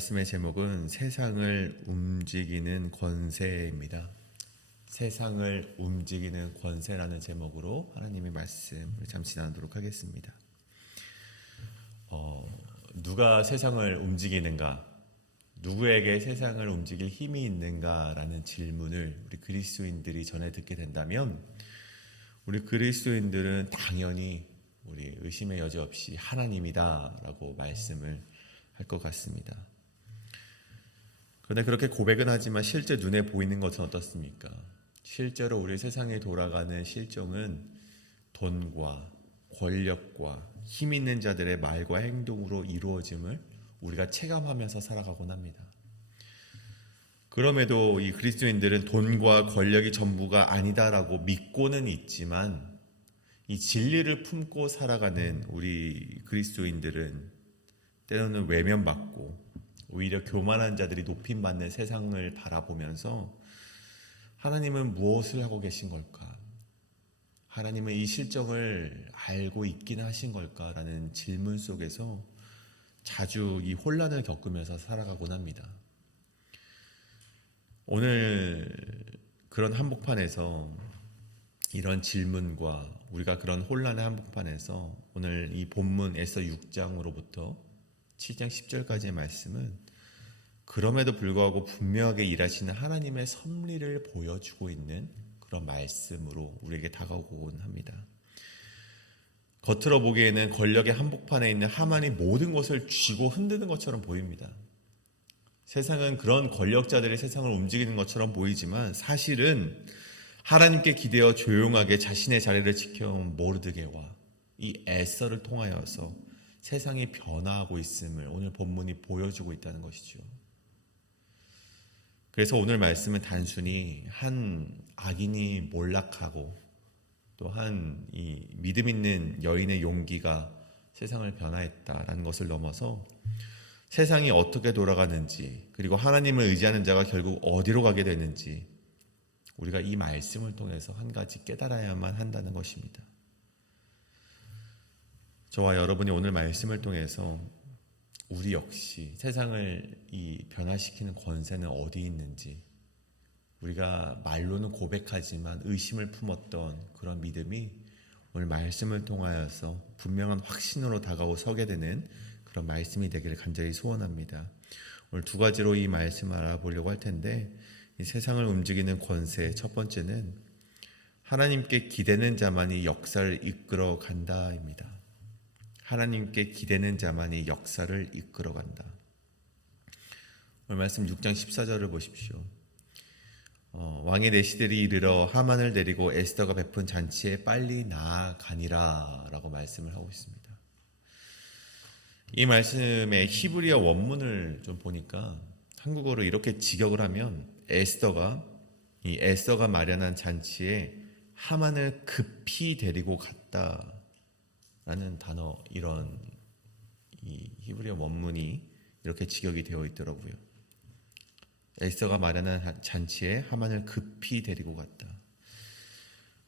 말씀의 제목은 세상을 움직이는 권세입니다. 세상을 움직이는 권세라는 제목으로 하나님의 말씀을 잠시 나누도록 하겠습니다. 누가 세상을 움직이는가? 누구에게 세상을 움직일 힘이 있는가라는 질문을 우리 그리스도인들이 전해 듣게 된다면 우리 그리스도인들은 당연히 우리 의심의 여지 없이 하나님이다라고 말씀을 할 것 같습니다. 그런데 그렇게 고백은 하지만 실제 눈에 보이는 것은 어떻습니까? 실제로 우리 세상에 돌아가는 실정은 돈과 권력과 힘 있는 자들의 말과 행동으로 이루어짐을 우리가 체감하면서 살아가곤 합니다. 그럼에도 이 그리스도인들은 돈과 권력이 전부가 아니다라고 믿고는 있지만 이 진리를 품고 살아가는 우리 그리스도인들은 때로는 외면받고 오히려 교만한 자들이 높임받는 세상을 바라보면서 하나님은 무엇을 하고 계신 걸까? 하나님은 이 실정을 알고 있긴 하신 걸까라는 질문 속에서 자주 이 혼란을 겪으면서 살아가곤 합니다. 오늘 그런 한복판에서 이런 질문과 우리가 그런 혼란의 한복판에서 오늘 이 본문 에서 6장으로부터 7장 10절까지의 말씀은 그럼에도 불구하고 분명하게 일하시는 하나님의 섭리를 보여주고 있는 그런 말씀으로 우리에게 다가오곤 합니다. 겉으로 보기에는 권력의 한복판에 있는 하만이 모든 것을 쥐고 흔드는 것처럼 보입니다. 세상은 그런 권력자들이 세상을 움직이는 것처럼 보이지만 사실은 하나님께 기대어 조용하게 자신의 자리를 지켜온 모르드게와 이 에스더를 통하여서 세상이 변화하고 있음을 오늘 본문이 보여주고 있다는 것이죠. 그래서 오늘 말씀은 단순히 한 악인이 몰락하고 또 한 이 믿음 있는 여인의 용기가 세상을 변화했다라는 것을 넘어서 세상이 어떻게 돌아가는지 그리고 하나님을 의지하는 자가 결국 어디로 가게 되는지 우리가 이 말씀을 통해서 한 가지 깨달아야만 한다는 것입니다. 저와 여러분이 오늘 말씀을 통해서 우리 역시 세상을 이 변화시키는 권세는 어디 있는지 우리가 말로는 고백하지만 의심을 품었던 그런 믿음이 오늘 말씀을 통하여서 분명한 확신으로 다가오 서게 되는 그런 말씀이 되기를 간절히 소원합니다. 오늘 두 가지로 이 말씀을 알아보려고 할 텐데 이 세상을 움직이는 권세 첫 번째는 하나님께 기대는 자만이 역사를 이끌어 간다입니다. 하나님께 기대는 자만이 역사를 이끌어간다. 오늘 말씀 6장 14절을 보십시오. 왕의 내시들이 이르러 하만을 데리고 에스더가 베푼 잔치에 빨리 나아가니라 라고 말씀을 하고 있습니다. 이 말씀의 히브리어 원문을 좀 보니까 한국어로 이렇게 직역을 하면 에스더가 마련한 잔치에 하만을 급히 데리고 갔다 라는 단어 이런 이 히브리어 원문이 이렇게 직역이 되어 있더라고요. 에스더가 마련한 잔치에 하만을 급히 데리고 갔다.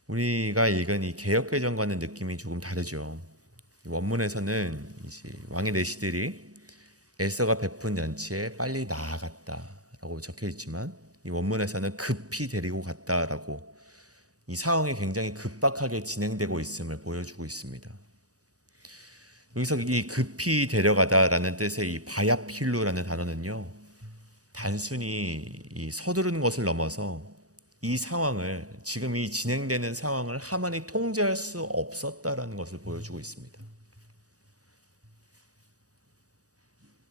우리가 읽은 이 개역개정과는 느낌이 조금 다르죠. 원문에서는 이제 왕의 내시들이 에스더가 베푼 잔치에 빨리 나아갔다라고 적혀 있지만 이 원문에서는 급히 데리고 갔다라고 이 상황이 굉장히 급박하게 진행되고 있음을 보여주고 있습니다. 여기서 이 급히 데려가다라는 뜻의 이 바야필루라는 단어는요, 단순히 이 서두르는 것을 넘어서 이 상황을, 지금 이 진행되는 상황을 하만이 통제할 수 없었다라는 것을 보여주고 있습니다.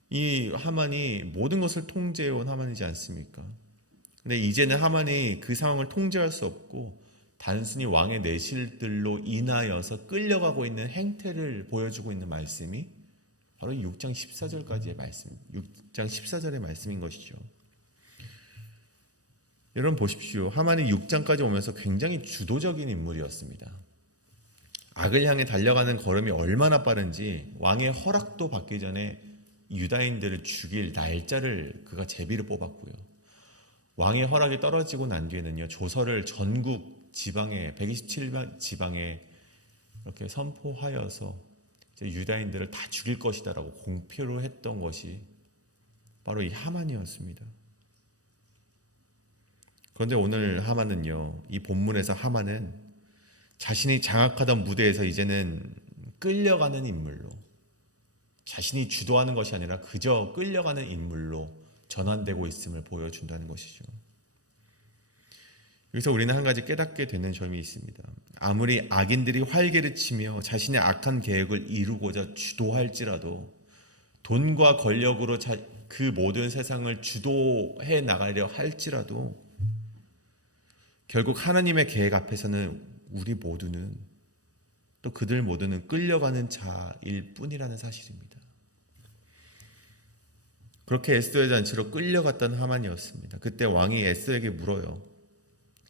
이 하만이 모든 것을 통제해온 하만이지 않습니까? 근데 이제는 하만이 그 상황을 통제할 수 없고 단순히 왕의 내실들로 인하여서 끌려가고 있는 행태를 보여주고 있는 말씀이 바로 6장 14절까지의 말씀, 6장 14절의 말씀인 것이죠. 여러분 보십시오. 하만이 6장까지 오면서 굉장히 주도적인 인물이었습니다. 악을 향해 달려가는 걸음이 얼마나 빠른지 왕의 허락도 받기 전에 유다인들을 죽일 날짜를 그가 제비를 뽑았고요. 왕의 허락이 떨어지고 난 뒤에는요, 조서를 전국 지방에 127지방에 이렇게 선포하여서 유다인들을 다 죽일 것이다라고 공표를 했던 것이 바로 이 하만이었습니다. 그런데 오늘 하만은요, 이 본문에서 하만은 자신이 장악하던 무대에서 이제는 끌려가는 인물로, 자신이 주도하는 것이 아니라 그저 끌려가는 인물로 전환되고 있음을 보여준다는 것이죠. 여기서 우리는 한 가지 깨닫게 되는 점이 있습니다. 아무리 악인들이 활개를 치며 자신의 악한 계획을 이루고자 주도할지라도, 돈과 권력으로 그 모든 세상을 주도해 나가려 할지라도 결국 하나님의 계획 앞에서는 우리 모두는, 또 그들 모두는 끌려가는 자일 뿐이라는 사실입니다. 그렇게 에스더의 잔치로 끌려갔던 하만이었습니다. 그때 왕이 에스더에게 물어요.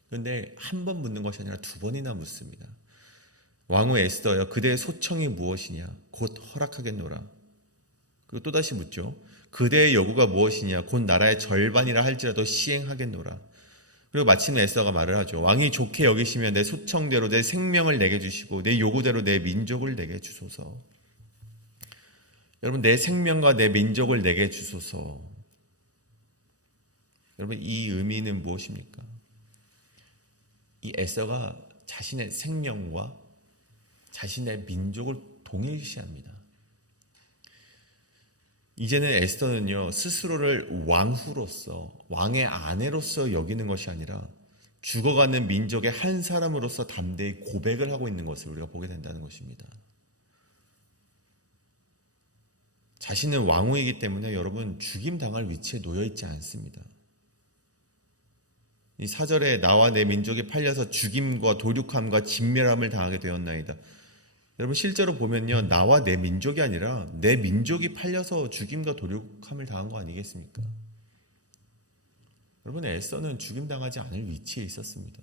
그런데 한 번 묻는 것이 아니라 두 번이나 묻습니다. 왕후 에스더여, 그대의 소청이 무엇이냐? 곧 허락하겠노라. 그리고 또다시 묻죠. 그대의 요구가 무엇이냐? 곧 나라의 절반이라 할지라도 시행하겠노라. 그리고 마침내 에스더가 말을 하죠. 왕이 좋게 여기시면 내 소청대로 내 생명을 내게 주시고 내 요구대로 내 민족을 내게 주소서. 여러분, 내 생명과 내 민족을 내게 주소서. 여러분, 이 의미는 무엇입니까? 이 에스더가 자신의 생명과 자신의 민족을 동일시합니다. 이제는 에스더는요, 스스로를 왕후로서, 왕의 아내로서 여기는 것이 아니라 죽어가는 민족의 한 사람으로서 담대히 고백을 하고 있는 것을 우리가 보게 된다는 것입니다. 자신은 왕후이기 때문에 여러분, 죽임당할 위치에 놓여 있지 않습니다. 이 4절에 나와 내 민족이 팔려서 죽임과 도륙함과 진멸함을 당하게 되었나이다. 여러분, 실제로 보면요, 나와 내 민족이 아니라 내 민족이 팔려서 죽임과 도륙함을 당한 거 아니겠습니까? 여러분, 에스더는 죽임당하지 않을 위치에 있었습니다.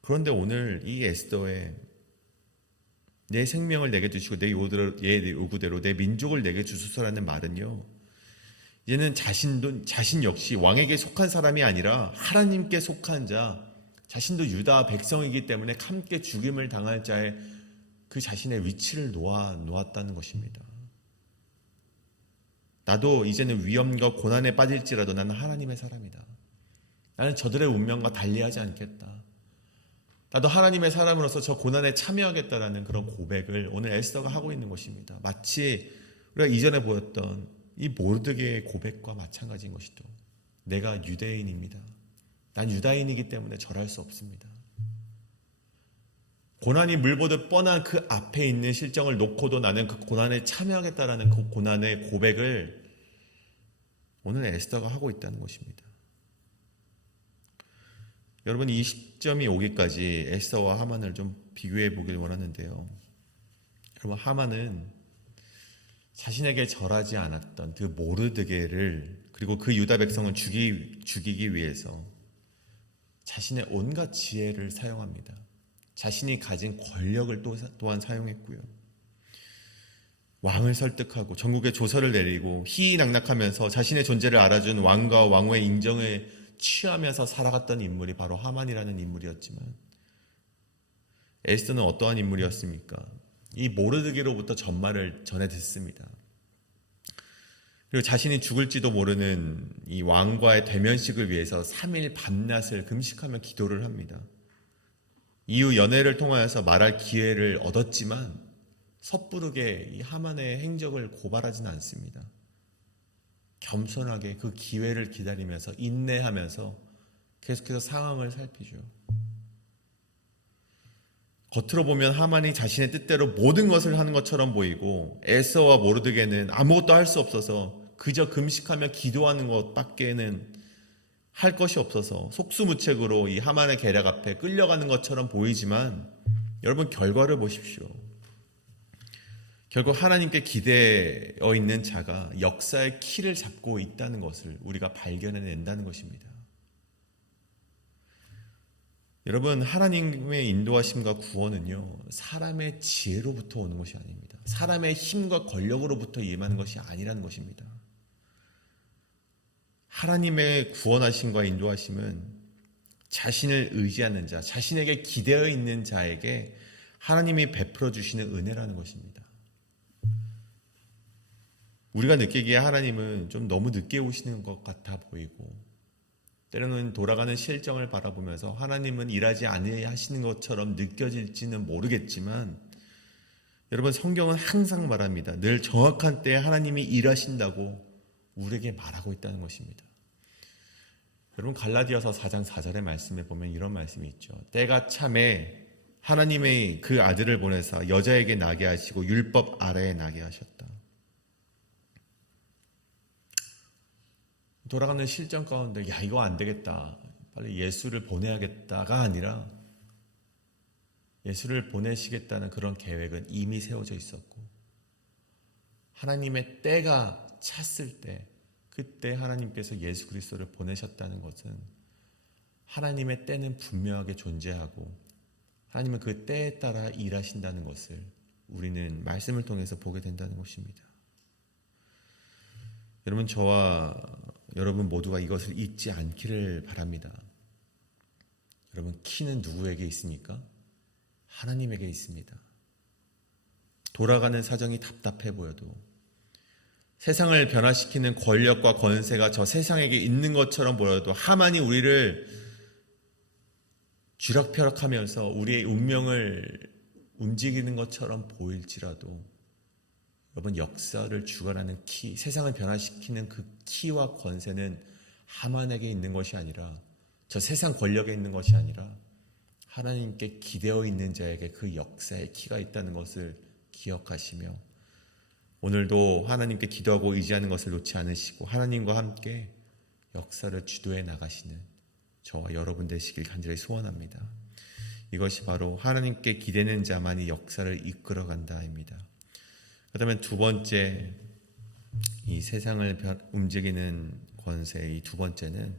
그런데 오늘 이 에스더의 내 생명을 내게 주시고 내 요구대로 내 민족을 내게 주소서라는 말은요, 이제는 자신 역시 왕에게 속한 사람이 아니라 하나님께 속한 자, 자신도 유다 백성이기 때문에 함께 죽임을 당할 자의 그 자신의 위치를 놓았다는 것입니다. 나도 이제는 위험과 고난에 빠질지라도 나는 하나님의 사람이다. 나는 저들의 운명과 달리하지 않겠다. 나도 하나님의 사람으로서 저 고난에 참여하겠다라는 그런 고백을 오늘 에스더가 하고 있는 것입니다. 마치 우리가 이전에 보였던 이 모르드게의 고백과 마찬가지인 것이죠. 내가 유대인입니다. 난 유다인이기 때문에 절할 수 없습니다. 고난이 물보듯 뻔한 그 앞에 있는 실정을 놓고도 나는 그 고난에 참여하겠다라는 그 고난의 고백을 오늘 에스더가 하고 있다는 것입니다. 여러분, 이 시점이 오기까지 에스더와 하만을 좀 비교해 보길 원하는데요. 여러분, 하만은 자신에게 절하지 않았던 그 모르드게를, 그리고 그 유다 백성을 죽이기 위해서 자신의 온갖 지혜를 사용합니다. 자신이 가진 권력을 또한 사용했고요. 왕을 설득하고 전국에 조서를 내리고 희희낙낙하면서 자신의 존재를 알아준 왕과 왕후의 인정에 취하면서 살아갔던 인물이 바로 하만이라는 인물이었지만, 에스더는 어떠한 인물이었습니까? 이 모르드게로부터 전말을 전해 듣습니다. 그리고 자신이 죽을지도 모르는 이 왕과의 대면식을 위해서 3일 밤낮을 금식하며 기도를 합니다. 이후 연회를 통하여서 말할 기회를 얻었지만 섣부르게 이 하만의 행적을 고발하지는 않습니다. 겸손하게 그 기회를 기다리면서 인내하면서 계속해서 상황을 살피죠. 겉으로 보면 하만이 자신의 뜻대로 모든 것을 하는 것처럼 보이고, 에스더와 모르드게는 아무것도 할 수 없어서 그저 금식하며 기도하는 것밖에는 할 것이 없어서 속수무책으로 이 하만의 계략 앞에 끌려가는 것처럼 보이지만, 여러분, 결과를 보십시오. 결국 하나님께 기대어 있는 자가 역사의 키를 잡고 있다는 것을 우리가 발견해낸다는 것입니다. 여러분, 하나님의 인도하심과 구원은요, 사람의 지혜로부터 오는 것이 아닙니다. 사람의 힘과 권력으로부터 임하는 것이 아니라는 것입니다. 하나님의 구원하심과 인도하심은 자신을 의지하는 자, 자신에게 기대어 있는 자에게 하나님이 베풀어 주시는 은혜라는 것입니다. 우리가 느끼기에 하나님은 좀 너무 늦게 오시는 것 같아 보이고, 때로는 돌아가는 실정을 바라보면서 하나님은 일하지 아니하시는 것처럼 느껴질지는 모르겠지만, 여러분, 성경은 항상 말합니다. 늘 정확한 때에 하나님이 일하신다고 우리에게 말하고 있다는 것입니다. 여러분, 갈라디아서 4장 4절의 말씀에 보면 이런 말씀이 있죠. 때가 참에 하나님의 그 아들을 보내사 여자에게 나게 하시고 율법 아래에 나게 하셨다. 돌아가는 실정 가운데 야, 이거 안 되겠다, 빨리 예수를 보내야겠다가 아니라, 예수를 보내시겠다는 그런 계획은 이미 세워져 있었고, 하나님의 때가 찼을 때, 그때 하나님께서 예수 그리스도를 보내셨다는 것은 하나님의 때는 분명하게 존재하고 하나님은 그 때에 따라 일하신다는 것을 우리는 말씀을 통해서 보게 된다는 것입니다. 여러분, 저와 여러분 모두가 이것을 잊지 않기를 바랍니다. 여러분, 키는 누구에게 있습니까? 하나님에게 있습니다. 돌아가는 사정이 답답해 보여도, 세상을 변화시키는 권력과 권세가 저 세상에게 있는 것처럼 보여도, 하만이 우리를 쥐락펴락하면서 우리의 운명을 움직이는 것처럼 보일지라도, 여러분, 역사를 주관하는 키, 세상을 변화시키는 그 키와 권세는 하만에게 있는 것이 아니라, 저 세상 권력에 있는 것이 아니라 하나님께 기대어 있는 자에게 그 역사의 키가 있다는 것을 기억하시며, 오늘도 하나님께 기도하고 의지하는 것을 놓지 않으시고 하나님과 함께 역사를 주도해 나가시는 저와 여러분 되시길 간절히 소원합니다. 이것이 바로 하나님께 기대는 자만이 역사를 이끌어간다입니다. 그렇다면 두 번째, 이 세상을 움직이는 권세, 이 두 번째는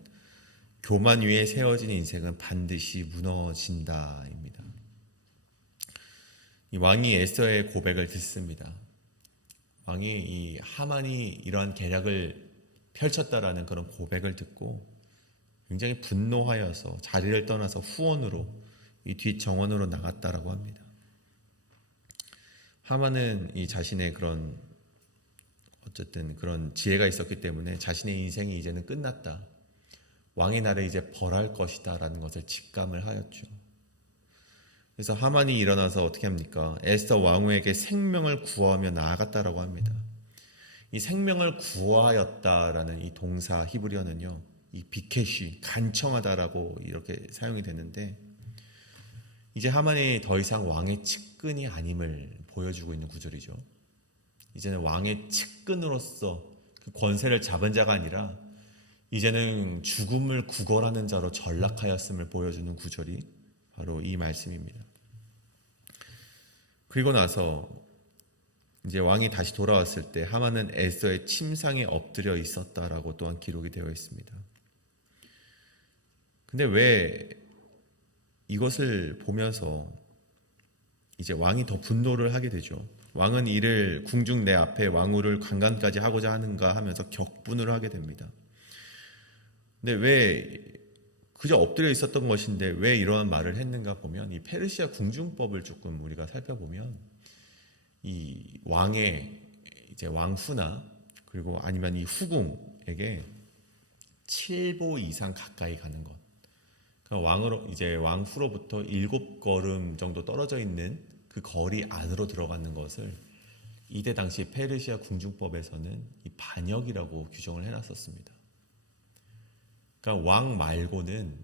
교만 위에 세워진 인생은 반드시 무너진다입니다. 이 왕이 에스더의 고백을 듣습니다. 왕이 이 하만이 이러한 계략을 펼쳤다라는 그런 고백을 듣고 굉장히 분노하여서 자리를 떠나서 후원으로, 이 뒷정원으로 나갔다라고 합니다. 하만은 이 자신의 그런 어쨌든 그런 지혜가 있었기 때문에 자신의 인생이 이제는 끝났다, 왕의 날에 이제 벌할 것이다 라는 것을 직감을 하였죠. 그래서 하만이 일어나서 어떻게 합니까? 에스더 왕후에게 생명을 구하며 나아갔다라고 합니다. 이 생명을 구하였다라는 이 동사 히브리어는요, 이 비케시, 간청하다라고 이렇게 사용이 되는데, 이제 하만이 더 이상 왕의 측근이 아님을 보여주고 있는 구절이죠. 이제는 왕의 측근으로서 그 권세를 잡은 자가 아니라 이제는 죽음을 구걸하는 자로 전락하였음을 보여주는 구절이 바로 이 말씀입니다. 그리고 나서 이제 왕이 다시 돌아왔을 때 하만은 에스더의 침상에 엎드려 있었다라고 또한 기록이 되어 있습니다. 근데 왜 이것을 보면서 이제 왕이 더 분노를 하게 되죠. 왕은 이를 궁중 내 앞에 왕후를 강간까지 하고자 하는가 하면서 격분을 하게 됩니다. 근데 왜 그저 엎드려 있었던 것인데 왜 이러한 말을 했는가 보면, 이 페르시아 궁중법을 조금 우리가 살펴보면, 이 왕의 이제 왕후나 그리고 아니면 이 후궁에게 7보 이상 가까이 가는 것, 그러니까 왕으로 이제 왕후로부터 7걸음 정도 떨어져 있는 그 거리 안으로 들어가는 것을 이때 당시 페르시아 궁중법에서는 이 반역이라고 규정을 해놨었습니다. 그러니까 왕 말고는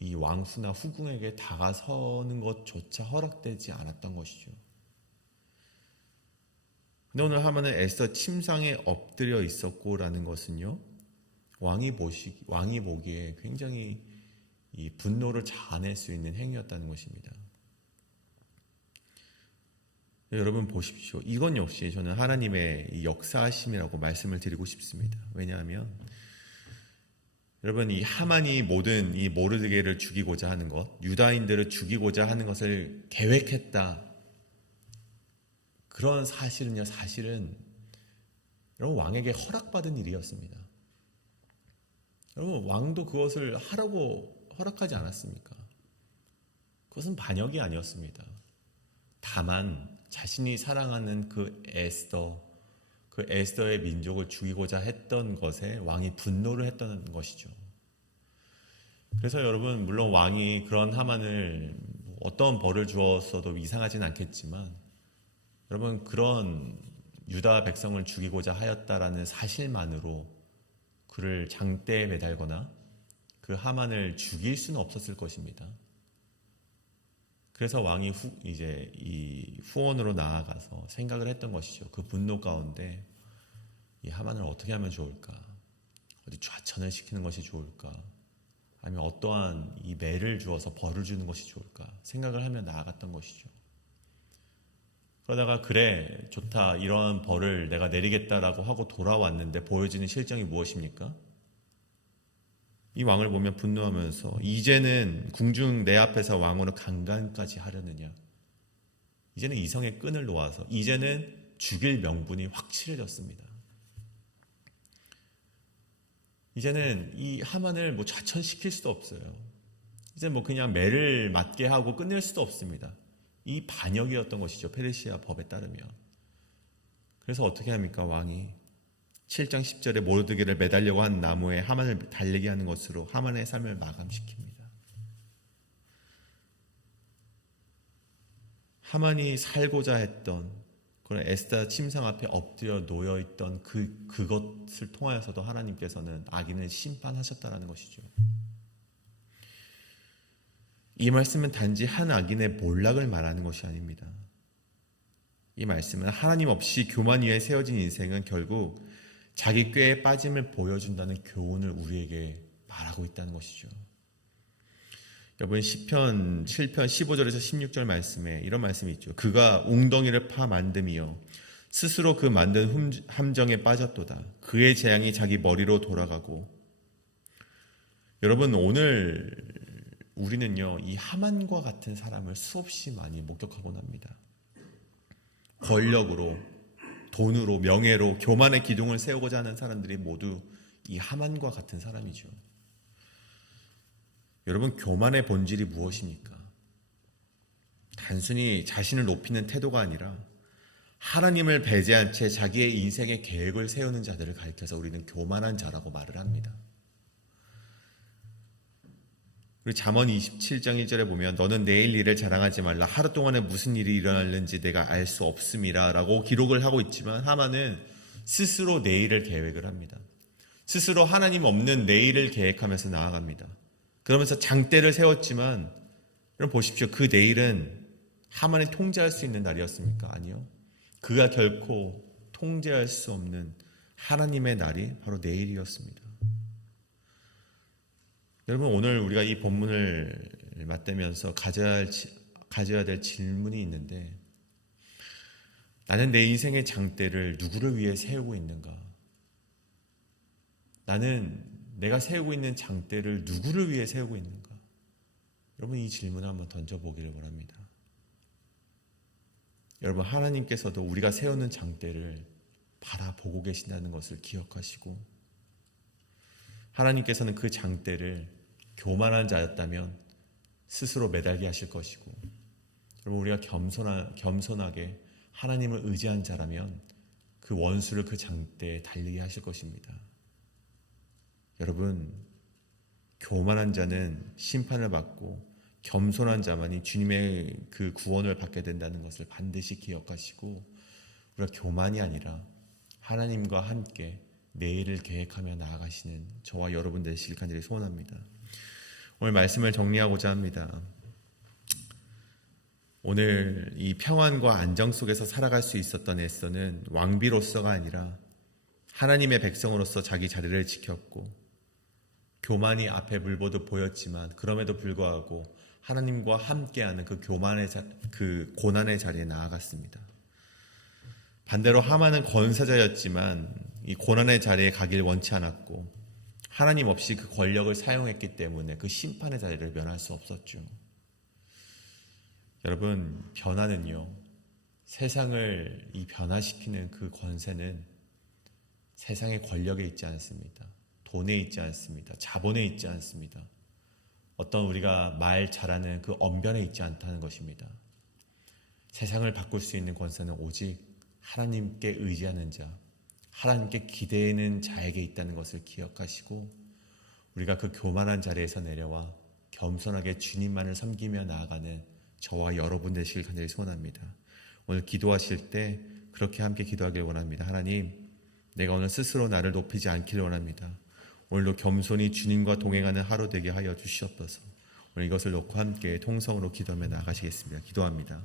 이 왕후나 후궁에게 다가서는 것조차 허락되지 않았던 것이죠. 근데 오늘 하만은 에스더 침상에 엎드려 있었고라는 것은요, 왕이 보기에 굉장히 이 분노를 자아낼 수 있는 행위였다는 것입니다. 여러분 보십시오. 이건 역시 저는 하나님의 역사하심이라고 말씀을 드리고 싶습니다. 왜냐하면 여러분, 이 하만이 모든 이 모르드게를 죽이고자 하는 것, 유다인들을 죽이고자 하는 것을 계획했다, 그런 사실은요, 사실은 여러분 왕에게 허락받은 일이었습니다. 여러분, 왕도 그것을 하라고 허락하지 않았습니까? 그것은 반역이 아니었습니다. 다만 자신이 사랑하는 그 에스더, 그 에스더의 민족을 죽이고자 했던 것에 왕이 분노를 했던 것이죠. 그래서 여러분, 물론 왕이 그런 하만을 어떤 벌을 주었어도 이상하진 않겠지만, 여러분, 그런 유다 백성을 죽이고자 하였다라는 사실만으로 그를 장대에 매달거나 그 하만을 죽일 수는 없었을 것입니다. 그래서 왕이 이제 이 후원으로 나아가서 생각을 했던 것이죠. 그 분노 가운데 이 하만을 어떻게 하면 좋을까? 어디 좌천을 시키는 것이 좋을까? 아니면 어떠한 이 매를 주어서 벌을 주는 것이 좋을까? 생각을 하며 나아갔던 것이죠. 그러다가 그래, 좋다, 이러한 벌을 내가 내리겠다라고 하고 돌아왔는데 보여지는 실정이 무엇입니까? 이 왕을 보면 분노하면서 이제는 궁중 내 앞에서 왕으로 강간까지 하려느냐? 이제는 이성의 끈을 놓아서 이제는 죽일 명분이 확실해졌습니다. 이제는 이 하만을 좌천시킬 수도 없어요. 이제 그냥 매를 맞게 하고 끝낼 수도 없습니다. 이 반역이었던 것이죠. 페르시아 법에 따르면. 그래서 어떻게 합니까? 왕이 7장 10절에 모르드게를 매달려고 한 나무에 하만을 달리게 하는 것으로 하만의 삶을 마감시킵니다. 하만이 살고자 했던 그런 에스더 침상 앞에 엎드려 놓여있던 그것을 통하여서도 하나님께서는 악인을 심판하셨다는 것이죠. 이 말씀은 단지 한 악인의 몰락을 말하는 것이 아닙니다. 이 말씀은 하나님 없이 교만 위에 세워진 인생은 결국 자기 꾀에 빠짐을 보여준다는 교훈을 우리에게 말하고 있다는 것이죠. 여러분, 시편 7편 15절에서 16절 말씀에 이런 말씀이 있죠. 그가 웅덩이를 파 만듦이요 스스로 그 만든 함정에 빠졌도다. 그의 재앙이 자기 머리로 돌아가고. 여러분, 오늘 우리는요, 이 하만과 같은 사람을 수없이 많이 목격하곤 합니다. 권력으로, 돈으로, 명예로 교만의 기둥을 세우고자 하는 사람들이 모두 이 하만과 같은 사람이죠. 여러분, 교만의 본질이 무엇입니까? 단순히 자신을 높이는 태도가 아니라 하나님을 배제한 채 자기의 인생의 계획을 세우는 자들을 가리켜서 우리는 교만한 자라고 말을 합니다. 우리 잠언 27장 1절에 보면 너는 내일 일을 자랑하지 말라. 하루 동안에 무슨 일이 일어날는지 내가 알 수 없음이라 라고 기록을 하고 있지만 하만은 스스로 내일을 계획을 합니다. 스스로 하나님 없는 내일을 계획하면서 나아갑니다. 그러면서 장대를 세웠지만 여러분 보십시오. 그 내일은 하만이 통제할 수 있는 날이었습니까? 아니요. 그가 결코 통제할 수 없는 하나님의 날이 바로 내일이었습니다. 여러분, 오늘 우리가 이 본문을 맞대면서 가져야 될 질문이 있는데, 나는 내 인생의 장대를 누구를 위해 세우고 있는가? 나는 내가 세우고 있는 장대를 누구를 위해 세우고 있는가? 여러분, 이 질문을 한번 던져보기를 원합니다. 여러분, 하나님께서도 우리가 세우는 장대를 바라보고 계신다는 것을 기억하시고, 하나님께서는 그 장대를 교만한 자였다면 스스로 매달게 하실 것이고, 여러분, 우리가 겸손하게 하나님을 의지한 자라면 그 원수를 그 장대에 달리게 하실 것입니다. 여러분, 교만한 자는 심판을 받고 겸손한 자만이 주님의 그 구원을 받게 된다는 것을 반드시 기억하시고, 우리가 교만이 아니라 하나님과 함께 내일을 계획하며 나아가시는 저와 여러분 되시길 간절히 소원합니다. 오늘 말씀을 정리하고자 합니다. 오늘 이 평안과 안정 속에서 살아갈 수 있었던 에스더는 왕비로서가 아니라 하나님의 백성으로서 자기 자리를 지켰고, 교만이 앞에 물보듯 보였지만 그럼에도 불구하고 하나님과 함께하는 그 고난의 자리에 나아갔습니다. 반대로 하만은 권사자였지만 이 고난의 자리에 가길 원치 않았고, 하나님 없이 그 권력을 사용했기 때문에 그 심판의 자리를 면할 수 없었죠. 여러분, 변화는요, 세상을 이 변화시키는 그 권세는 세상의 권력에 있지 않습니다. 돈에 있지 않습니다. 자본에 있지 않습니다. 어떤 우리가 말 잘하는 그 언변에 있지 않다는 것입니다. 세상을 바꿀 수 있는 권세는 오직 하나님께 의지하는 자, 하나님께 기대는 자에게 있다는 것을 기억하시고 우리가 그 교만한 자리에서 내려와 겸손하게 주님만을 섬기며 나아가는 저와 여러분 되시길 간절히 소원합니다. 오늘 기도하실 때 그렇게 함께 기도하길 원합니다. 하나님, 내가 오늘 스스로 나를 높이지 않기를 원합니다. 오늘도 겸손히 주님과 동행하는 하루 되게 하여 주시옵소서. 오늘 이것을 놓고 함께 통성으로 기도하며 나아가시겠습니다. 기도합니다.